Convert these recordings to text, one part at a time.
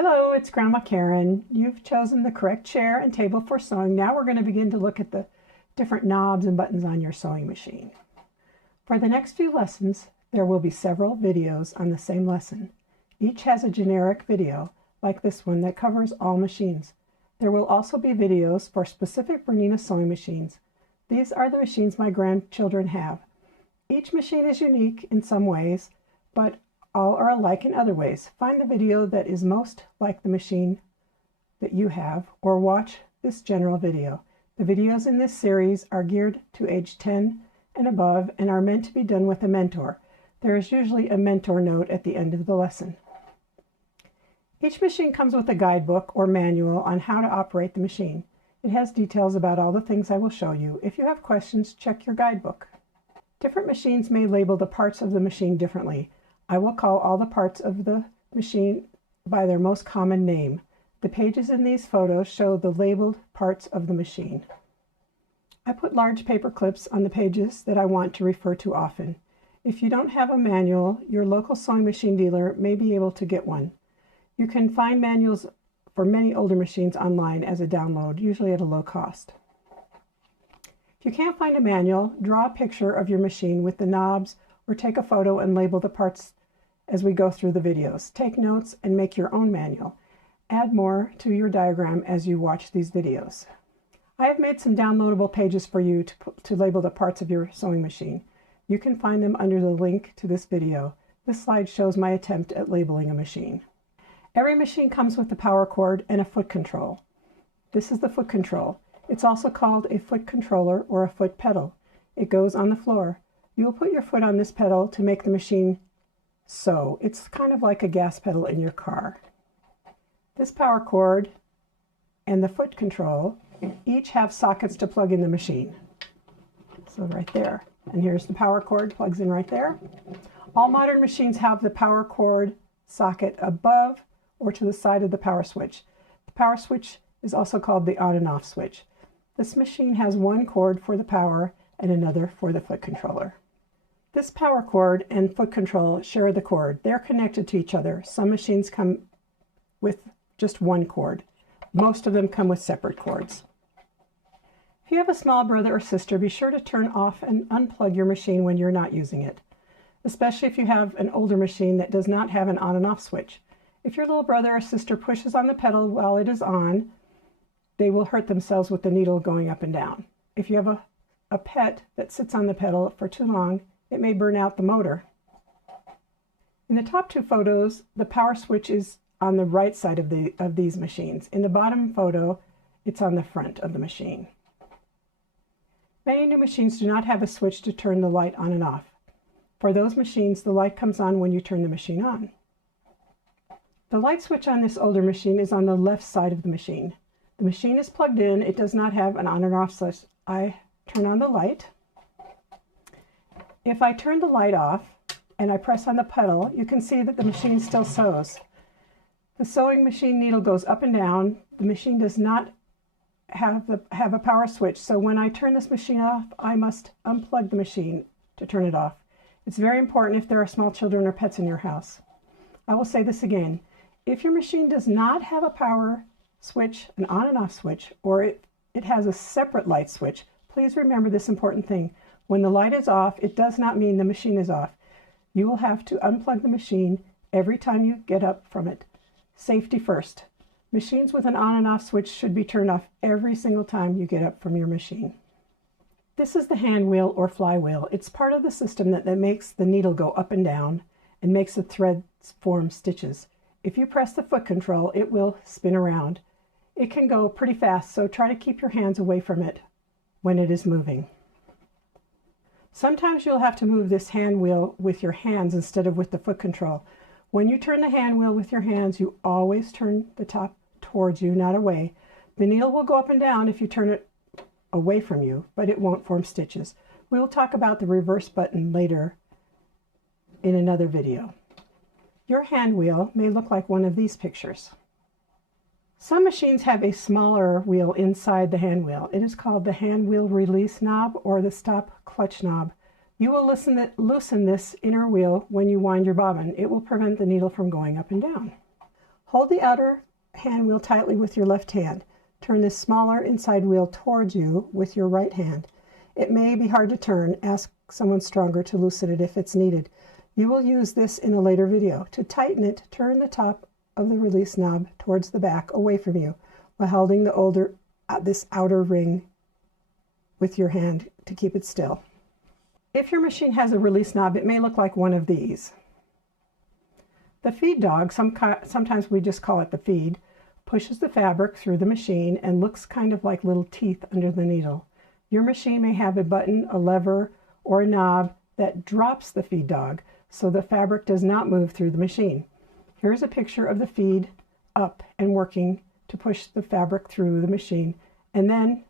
Hello, it's Grandma Karen. You've chosen the correct chair and table for sewing. Now we're going to begin to look at the different knobs and buttons on your sewing machine. For the next few lessons, there will be several videos on the same lesson. Each has a generic video, like this one, that covers all machines. There will also be videos for specific Bernina sewing machines. These are the machines my grandchildren have. Each machine is unique in some ways, but all are alike in other ways. Find the video that is most like the machine that you have, or watch this general video. The videos in this series are geared to age 10 and above and are meant to be done with a mentor. There is usually a mentor note at the end of the lesson. Each machine comes with a guidebook or manual on how to operate the machine. It has details about all the things I will show you. If you have questions, check your guidebook. Different machines may label the parts of the machine differently. I will call all the parts of the machine by their most common name. The pages in these photos show the labeled parts of the machine. I put large paper clips on the pages that I want to refer to often. If you don't have a manual, your local sewing machine dealer may be able to get one. You can find manuals for many older machines online as a download, usually at a low cost. If you can't find a manual, draw a picture of your machine with the knobs or take a photo and label the parts as we go through the videos. Take notes and make your own manual. Add more to your diagram as you watch these videos. I have made some downloadable pages for you to label the parts of your sewing machine. You can find them under the link to this video. This slide shows my attempt at labeling a machine. Every machine comes with a power cord and a foot control. This is the foot control. It's also called a foot controller or a foot pedal. It goes on the floor. You will put your foot on this pedal to make the machine sew. It's kind of like a gas pedal in your car. This power cord and the foot control each have sockets to plug in the machine. So right there. And here's the power cord, plugs in right there. All modern machines have the power cord socket above or to the side of the power switch. The power switch is also called the on and off switch. This machine has one cord for the power and another for the foot controller. This power cord and foot control share the cord. They're connected to each other. Some machines come with just one cord. Most of them come with separate cords. If you have a small brother or sister, be sure to turn off and unplug your machine when you're not using it, especially if you have an older machine that does not have an on and off switch. If your little brother or sister pushes on the pedal while it is on, they will hurt themselves with the needle going up and down. If you have a pet that sits on the pedal for too long, it may burn out the motor. In the top two photos, the power switch is on the right side of these machines. In the bottom photo, it's on the front of the machine. Many new machines do not have a switch to turn the light on and off. For those machines, the light comes on when you turn the machine on. The light switch on this older machine is on the left side of the machine. The machine is plugged in. It does not have an on and off switch. I turn on the light. If I turn the light off and I press on the pedal, you can see that the machine still sews. The sewing machine needle goes up and down. The machine does not have a power switch, so when I turn this machine off, I must unplug the machine to turn it off. It's very important if there are small children or pets in your house. I will say this again. If your machine does not have a power switch, an on and off switch, or it has a separate light switch, please remember this important thing. When the light is off, it does not mean the machine is off. You will have to unplug the machine every time you get up from it. Safety first. Machines with an on and off switch should be turned off every single time you get up from your machine. This is the hand wheel or flywheel. It's part of the system that makes the needle go up and down and makes the threads form stitches. If you press the foot control, it will spin around. It can go pretty fast, so try to keep your hands away from it when it is moving. Sometimes you'll have to move this hand wheel with your hands instead of with the foot control. When you turn the hand wheel with your hands, you always turn the top towards you, not away. The needle will go up and down if you turn it away from you, but it won't form stitches. We will talk about the reverse button later in another video. Your hand wheel may look like one of these pictures. Some machines have a smaller wheel inside the hand wheel. It is called the hand wheel release knob or the stop clutch knob. You will loosen this inner wheel when you wind your bobbin. It will prevent the needle from going up and down. Hold the outer hand wheel tightly with your left hand. Turn the smaller inside wheel towards you with your right hand. It may be hard to turn. Ask someone stronger to loosen it if it's needed. You will use this in a later video. To tighten it, turn the top of the release knob towards the back away from you while holding this outer ring with your hand to keep it still. If your machine has a release knob, it may look like one of these. The feed dog, sometimes we just call it the feed, pushes the fabric through the machine and looks kind of like little teeth under the needle. Your machine may have a button, a lever, or a knob that drops the feed dog so the fabric does not move through the machine. Here's a picture of the feed up and working to push the fabric through the machine, and then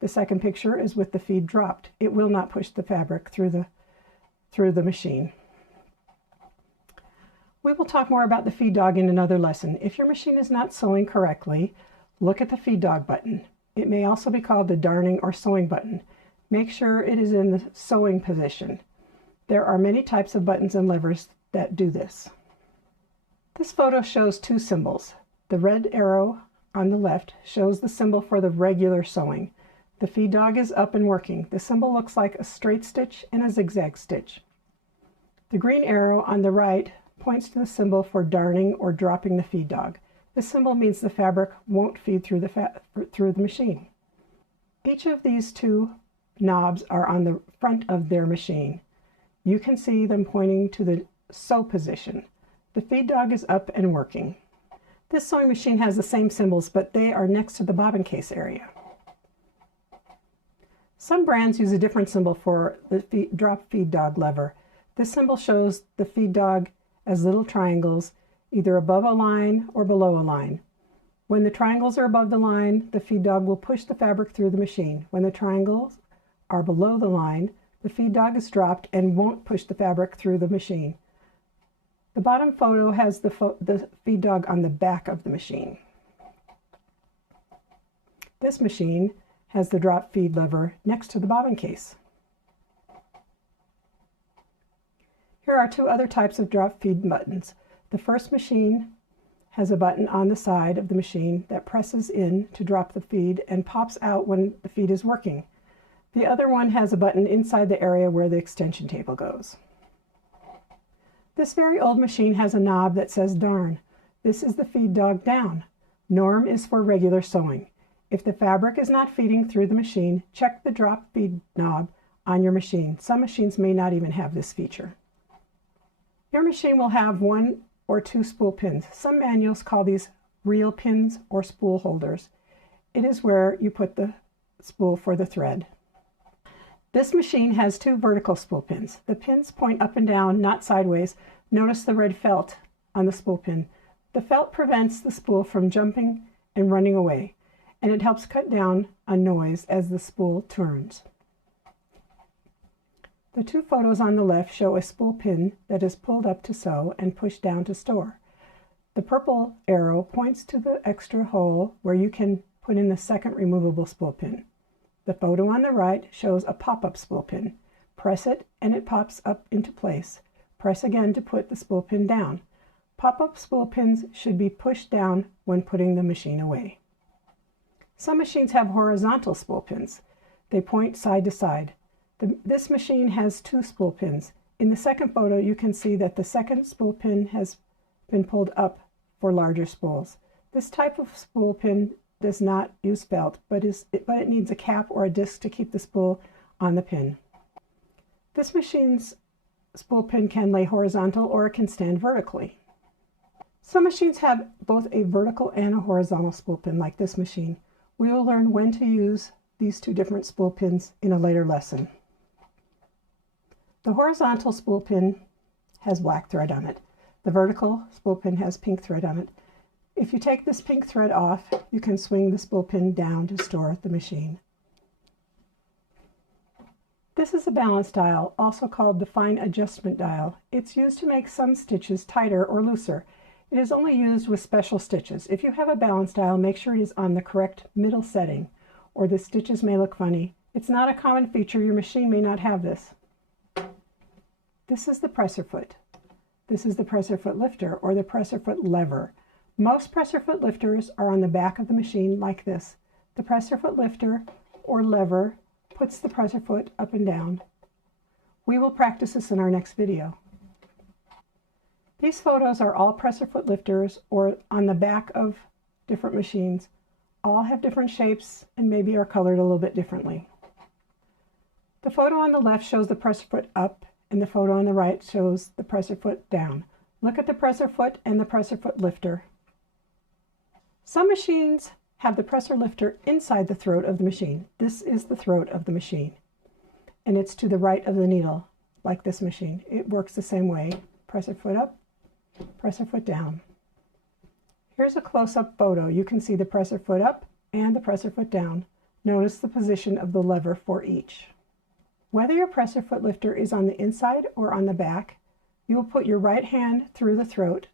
the second picture is with the feed dropped. It will not push the fabric through the machine. We will talk more about the feed dog in another lesson. If your machine is not sewing correctly, look at the feed dog button. It may also be called the darning or sewing button. Make sure it is in the sewing position. There are many types of buttons and levers that do this. This photo shows two symbols. The red arrow on the left shows the symbol for the regular sewing. The feed dog is up and working. The symbol looks like a straight stitch and a zigzag stitch. The green arrow on the right points to the symbol for darning or dropping the feed dog. This symbol means the fabric won't feed through the machine. Each of these two knobs are on the front of their machine. You can see them pointing to the sew position. The feed dog is up and working. This sewing machine has the same symbols, but they are next to the bobbin case area. Some brands use a different symbol for the drop feed dog lever. This symbol shows the feed dog as little triangles, either above a line or below a line. When the triangles are above the line, the feed dog will push the fabric through the machine. When the triangles are below the line, the feed dog is dropped and won't push the fabric through the machine. The bottom photo has the feed dog on the back of the machine. This machine has the drop feed lever next to the bobbin case. Here are two other types of drop feed buttons. The first machine has a button on the side of the machine that presses in to drop the feed and pops out when the feed is working. The other one has a button inside the area where the extension table goes. This very old machine has a knob that says darn. This is the feed dog down. Norm is for regular sewing. If the fabric is not feeding through the machine, check the drop feed knob on your machine. Some machines may not even have this feature. Your machine will have 1 or 2 spool pins. Some manuals call these reel pins or spool holders. It is where you put the spool for the thread. This machine has 2 vertical spool pins. The pins point up and down, not sideways. Notice the red felt on the spool pin. The felt prevents the spool from jumping and running away, and it helps cut down on noise as the spool turns. The 2 photos on the left show a spool pin that is pulled up to sew and pushed down to store. The purple arrow points to the extra hole where you can put in the second removable spool pin. The photo on the right shows a pop-up spool pin. Press it and it pops up into place. Press again to put the spool pin down. Pop-up spool pins should be pushed down when putting the machine away. Some machines have horizontal spool pins. They point side to side. This machine has 2 spool pins. In the second photo, you can see that the second spool pin has been pulled up for larger spools. This type of spool pin does not use felt, but it needs a cap or a disc to keep the spool on the pin. This machine's spool pin can lay horizontal or it can stand vertically. Some machines have both a vertical and a horizontal spool pin, like this machine. We will learn when to use these 2 different spool pins in a later lesson. The horizontal spool pin has black thread on it. The vertical spool pin has pink thread on it. If you take this pink thread off, you can swing the spool pin down to store the machine. This is a balance dial, also called the fine adjustment dial. It's used to make some stitches tighter or looser. It is only used with special stitches. If you have a balance dial, make sure it is on the correct middle setting, or the stitches may look funny. It's not a common feature. Your machine may not have this. This is the presser foot. This is the presser foot lifter, or the presser foot lever. Most presser foot lifters are on the back of the machine like this. The presser foot lifter or lever puts the presser foot up and down. We will practice this in our next video. These photos are all presser foot lifters or on the back of different machines. All have different shapes and maybe are colored a little bit differently. The photo on the left shows the presser foot up and the photo on the right shows the presser foot down. Look at the presser foot and the presser foot lifter. Some machines have the presser lifter inside the throat of the machine. This is the throat of the machine, and it's to the right of the needle, like this machine. It works the same way. Presser foot up, presser foot down. Here's a close-up photo. You can see the presser foot up and the presser foot down. Notice the position of the lever for each. Whether your presser foot lifter is on the inside or on the back, you will put your right hand through the throat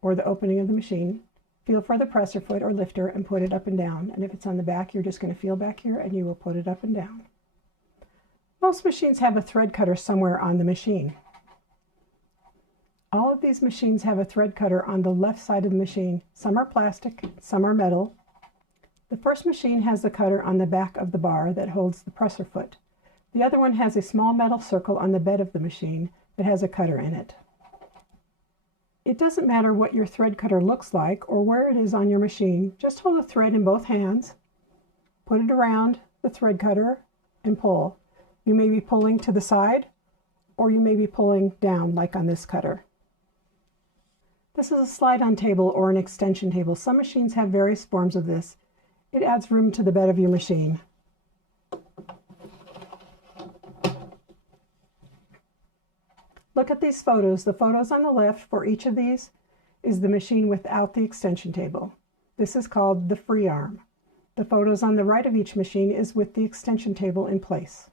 or the opening of the machine, feel for the presser foot or lifter and put it up and down. And if it's on the back, you're just going to feel back here and you will put it up and down. Most machines have a thread cutter somewhere on the machine. All of these machines have a thread cutter on the left side of the machine. Some are plastic, some are metal. The first machine has the cutter on the back of the bar that holds the presser foot. The other one has a small metal circle on the bed of the machine that has a cutter in it. It doesn't matter what your thread cutter looks like or where it is on your machine. Just hold the thread in both hands, put it around the thread cutter, and pull. You may be pulling to the side or you may be pulling down like on this cutter. This is a slide-on table or an extension table. Some machines have various forms of this. It adds room to the bed of your machine. Look at these photos. The photos on the left for each of these is the machine without the extension table. This is called the free arm. The photos on the right of each machine is with the extension table in place.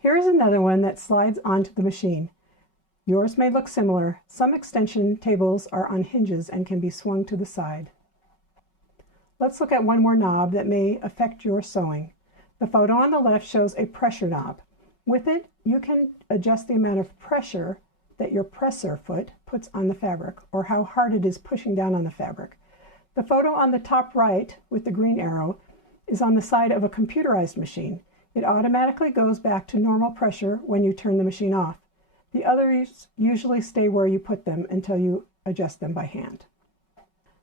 Here is another one that slides onto the machine. Yours may look similar. Some extension tables are on hinges and can be swung to the side. Let's look at one more knob that may affect your sewing. The photo on the left shows a pressure knob. With it, you can adjust the amount of pressure that your presser foot puts on the fabric or how hard it is pushing down on the fabric. The photo on the top right with the green arrow is on the side of a computerized machine. It automatically goes back to normal pressure when you turn the machine off. The others usually stay where you put them until you adjust them by hand.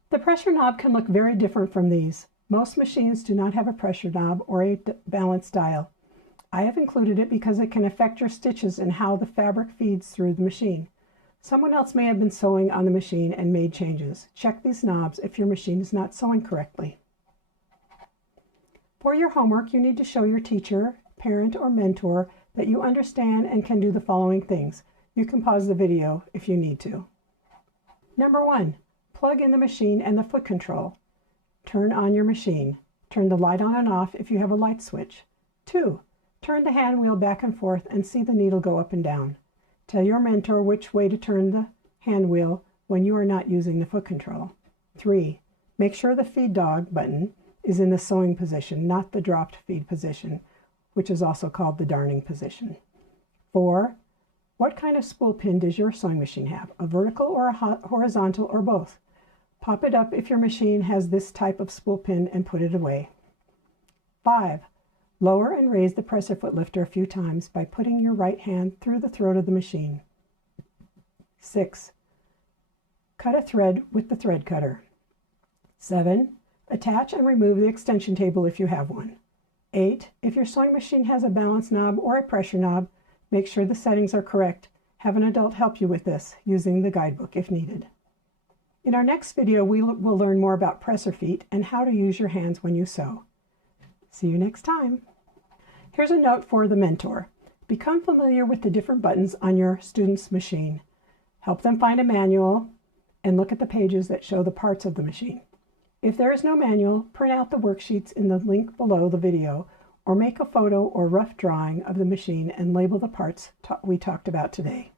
The pressure knob can look very different from these. Most machines do not have a pressure knob or a balance dial. I have included it because it can affect your stitches and how the fabric feeds through the machine. Someone else may have been sewing on the machine and made changes. Check these knobs if your machine is not sewing correctly. For your homework, you need to show your teacher, parent, or mentor that you understand and can do the following things. You can pause the video if you need to. Number 1, plug in the machine and the foot control. Turn on your machine. Turn the light on and off if you have a light switch. 2, turn the hand wheel back and forth and see the needle go up and down. Tell your mentor which way to turn the hand wheel when you are not using the foot control. 3, make sure the feed dog button is in the sewing position, not the dropped feed position, which is also called the darning position. 4, what kind of spool pin does your sewing machine have? A vertical or a horizontal or both? Pop it up if your machine has this type of spool pin and put it away. 5, lower and raise the presser foot lifter a few times by putting your right hand through the throat of the machine. 6, cut a thread with the thread cutter. 7, attach and remove the extension table if you have one. 8, if your sewing machine has a balance knob or a pressure knob, make sure the settings are correct. Have an adult help you with this using the guidebook if needed. In our next video, we will learn more about presser feet and how to use your hands when you sew. See you next time. Here's a note for the mentor. Become familiar with the different buttons on your student's machine. Help them find a manual and look at the pages that show the parts of the machine. If there is no manual, print out the worksheets in the link below the video or make a photo or rough drawing of the machine and label the parts we talked about today.